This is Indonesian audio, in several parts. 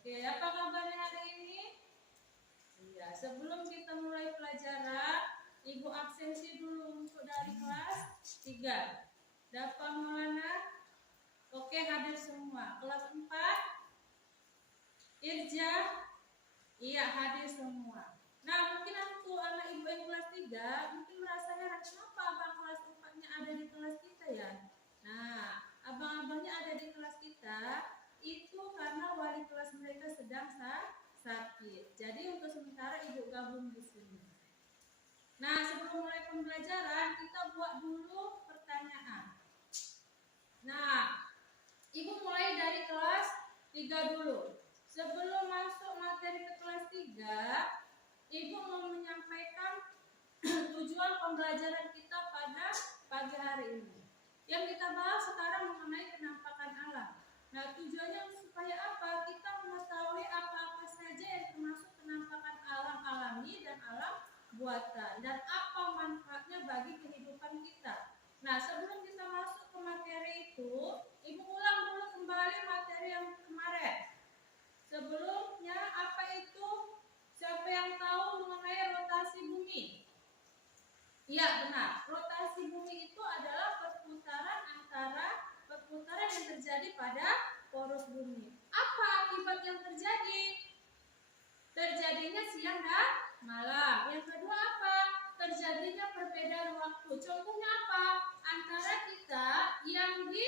Oke, apa kabarnya hari ini? Iya, sebelum kita mulai pelajaran, Ibu absensi dulu untuk dari kelas 3. Dapat Maulana? Oke, hadir semua. Kelas 4, Irja? Iya, hadir semua. Nah, mungkin aku anak ibu yang kelas 3 mungkin merasa heran kenapa abang kelas 4-nya ada di kelas kita ya. Nah, abang-abangnya ada di kelas kita itu karena wali kelas mereka sedang sakit. Jadi untuk sementara ibu gabung di sini. Nah, sebelum mulai pembelajaran kita buat dulu pertanyaan. Nah, ibu mulai dari kelas 3 dulu. Sebelum masuk materi ke kelas 3, ibu mau menyampaikan tujuan pembelajaran kita pada pagi hari ini. Yang kita bahas sekarang mengenai penampakan alam. Nah, tujuannya supaya apa? Kita mengetahui apa-apa saja yang termasuk penampakan alam alami dan alam buatan dan apa manfaatnya bagi kehidupan kita. Nah, sebelum kita masuk ke materi itu, ibu ulang dulu kembali materi yang kemarin. Sebelumnya apa itu? Siapa yang tahu mengenai rotasi bumi? Iya, benar. Rotasi bumi itu adalah perputaran yang terjadi pada poros bumi. Apa akibat yang terjadi? Terjadinya siang dan malam. Yang kedua apa? Terjadinya perbedaan waktu. Contohnya apa? Antara kita yang di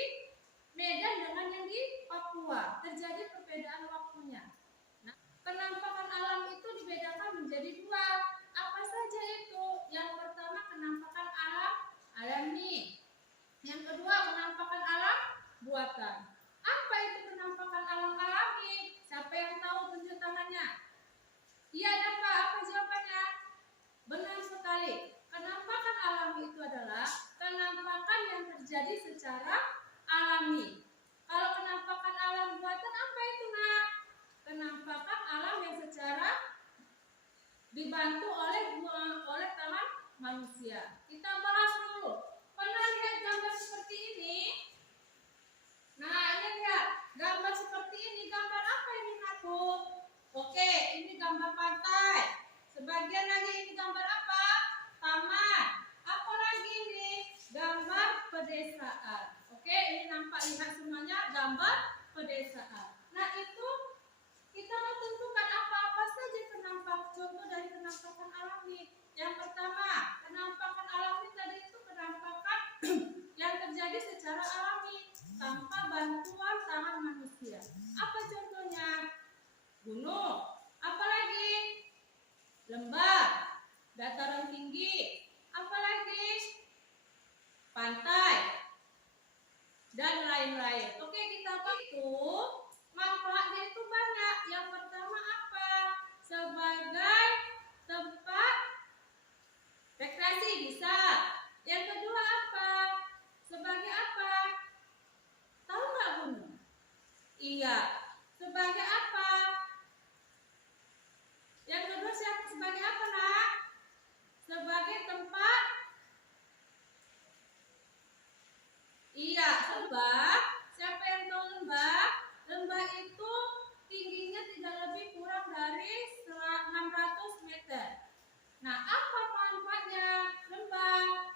Medan dengan yang di Papua. Terjadi perbedaan waktunya. Nah, penampakan alam itu dibedakan menjadi dua. Apa saja itu? Yang pertama penampakan alam alami. Yang kedua penampakan alam buatan. Apa itu penampakan alam alami? Siapa yang tahu, tunjuk tangannya? Iya, dapat. Apa jawabannya? Benar sekali. Penampakan alami itu adalah penampakan yang terjadi secara alami. Kalau penampakan alam buatan apa itu, Nak? Penampakan alam yang secara dibantu oleh tangan manusia. Kita bahas dulu. Pernah lihat gambar seperti ini? Nah, ini lihat gambar seperti ini. Gambar apa ini, Aku? Oke, ini gambar pantai. Sebagian lagi ini gambar apa? Taman. Apa lagi ini? Gambar pedesaan. Oke, ini nampak, lihat semuanya gambar pedesaan. Nah, itu kita menentukan apa-apa saja contoh dari penampakan alami. Yang pertama, penampakan alami tadi itu penampakan yang terjadi secara alami tanpa bantuan tangan manusia. Apa contohnya? Gunung. Apalagi? Lembah, dataran tinggi. Apalagi? Pantai dan lain-lain. Oke, kita itu manfaatnya itu banyak. Yang pertama apa? Sebagai tempat rekreasi bisa. Yang kedua apa? Sebagai apa? Tahu nggak gunung? Iya. Sebagai apa? Yang kedua sebagai apa, Nak? Sebagai tempat. Iya, lembah. Siapa yang tahu lembah? Lembah itu tingginya tidak lebih kurang dari 600 meter. Nah, apa manfaatnya lembah?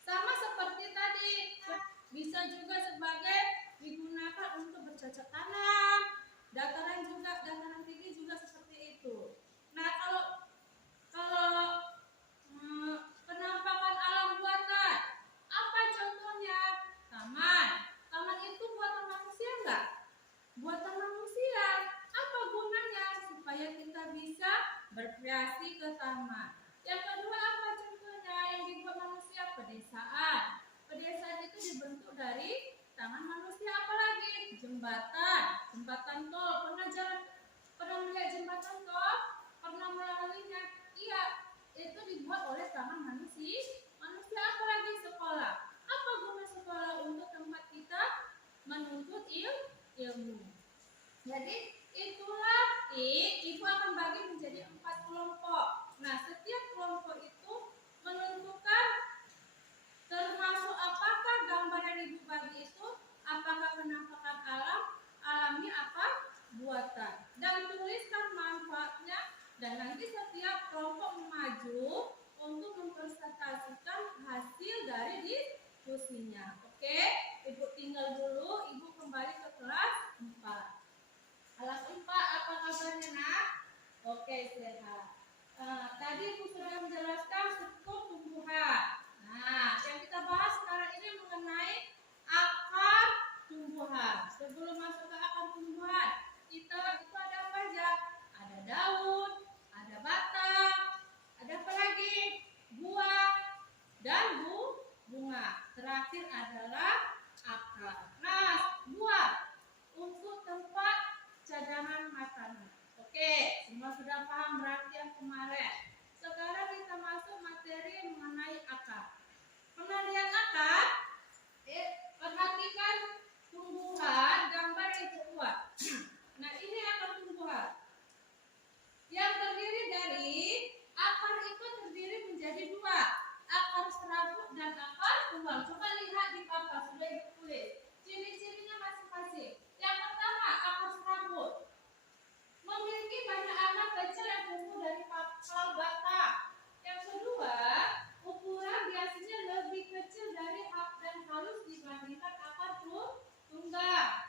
Sama seperti tadi, bisa juga sebagai digunakan untuk bercocok tanam. Dataran tinggi juga seperti itu. Nah, kalau penampakan alam buatan, apa contohnya? Taman. Taman itu buatan manusia enggak? Buatan manusia. Apa gunanya? Supaya kita bisa berkreasi ke taman. Yang kedua apa contohnya yang dibuat manusia? Pedesaan. Pedesaan itu dibentuk dari tangan manusia. Apalagi? Jembatan tol. Pernah melihat jembatan tol? Pernah melaluinya? Iya, itu dibuat oleh tangan manusia. Apalagi? Sekolah. Apa guna sekolah? Untuk tempat kita menuntut ilmu. Jadi itulah ibu akan bagi menjadi 4 kelompok. Nah, setiap kelompok itu menentukan termasuk apakah gambar yang ibu bagi itu, apakah penampakan alami apa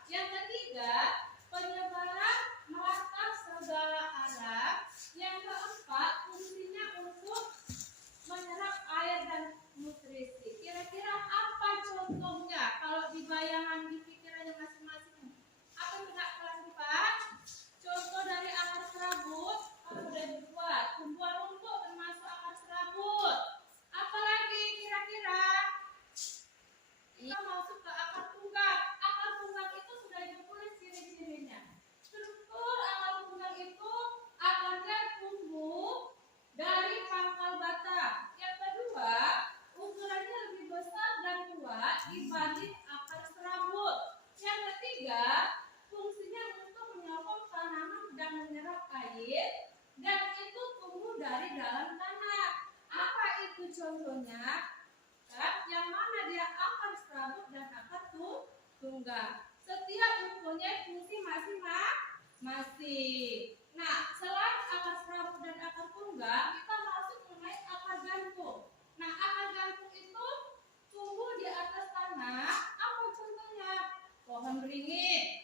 Yang ketiga, penyebaran merata segala arah. Yang keempat, fungsinya untuk menyerap air dan nutrisi. Kira-kira apa contohnya? Kalau di bayangan di pikirannya masing-masing, apa itu nak kelas 4? Contoh dari akar serabut, sudah dibuat. Tumbuhan rumput termasuk akar serabut. Apalagi kira-kira? Kita masuk ke akar tunggang. Akar tunggang itu sudah ditulis ciri-cirinya. Struktur akar tunggang itu akarnya tumbuh dari pangkal batang. Yang kedua, ukurannya lebih besar dan kuat dibanding akar serabut. Yang ketiga, fungsinya untuk menyokong tanaman dan menyerap air, dan itu tumbuh dari dalam tanah. Apa itu contohnya? Yang mana dia akar serabut dan akar tunggang. Setiap mempunyai fungsi masing-masing. Nah, selain akar serabut dan akar tunggang, kita masuk mengenai akar gantung. Nah, akar gantung itu tumbuh di atas tanah. Apa contohnya? Pohon beringin.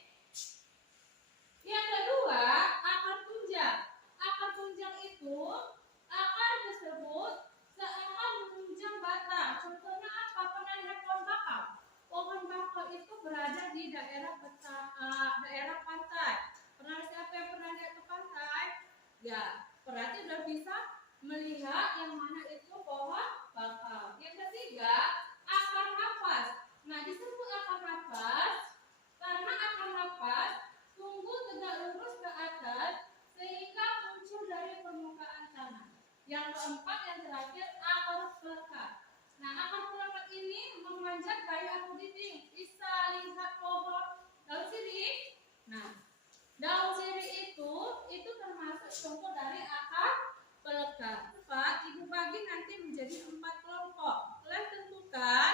Yang kedua, akar tunjang. Akar tunjang itu akar tersebut seakan menunjang batang. Contohnya apa? Pernah lihat pohon bakau? Pohon bakau itu berada di daerah pantai. Pernah siapa yang pernah lihat ke pantai? Ya, berarti sudah bisa melihat yang mana itu pohon bakau. Yang ketiga, akar napas. Nah, disebut akar napas karena akar napas tumbuh tegak lurus ke atas sehingga muncul dari permukaan tanah. Yang keempat, yang terakhir, akar pelekat. Nah, akar pelekat ini memanjat dari atau dinding. Bisa lihat pohon daun sirih. Nah, daun sirih itu termasuk contoh dari akar pelekat. Pak, Ibu bagi nanti menjadi 4 kelompok. Kalian tentukan,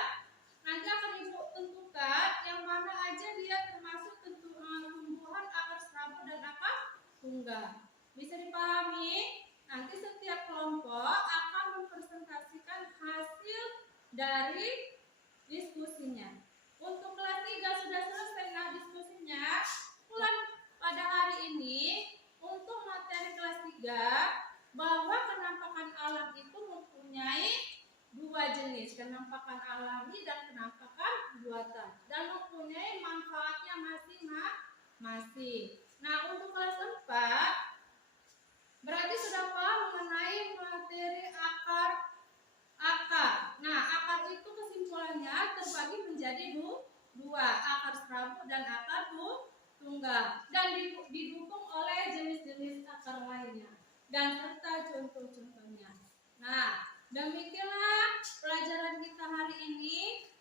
nanti akan Ibu tentukan yang mana aja dia termasuk tumbuhan akar serabut dan akar tunggang. Bisa dipahami? Nanti setiap kelompok akan mempresentasikan hasil dari diskusinya. Untuk kelas 3 sudah selesai nah diskusinya. Pulang pada hari ini untuk materi kelas 3 bahwa penampakan alam itu mempunyai 2 jenis, penampakan alami dan penampakan buatan, dan mempunyai manfaatnya masing-masing. Nah, untuk kelas 4 berarti sudah paham mengenai materi akar. Nah, akar itu kesimpulannya terbagi menjadi 2, akar serabut dan akar tunggang, dan didukung oleh jenis-jenis akar lainnya dan serta contoh-contohnya. Nah, demikianlah pelajaran kita hari ini.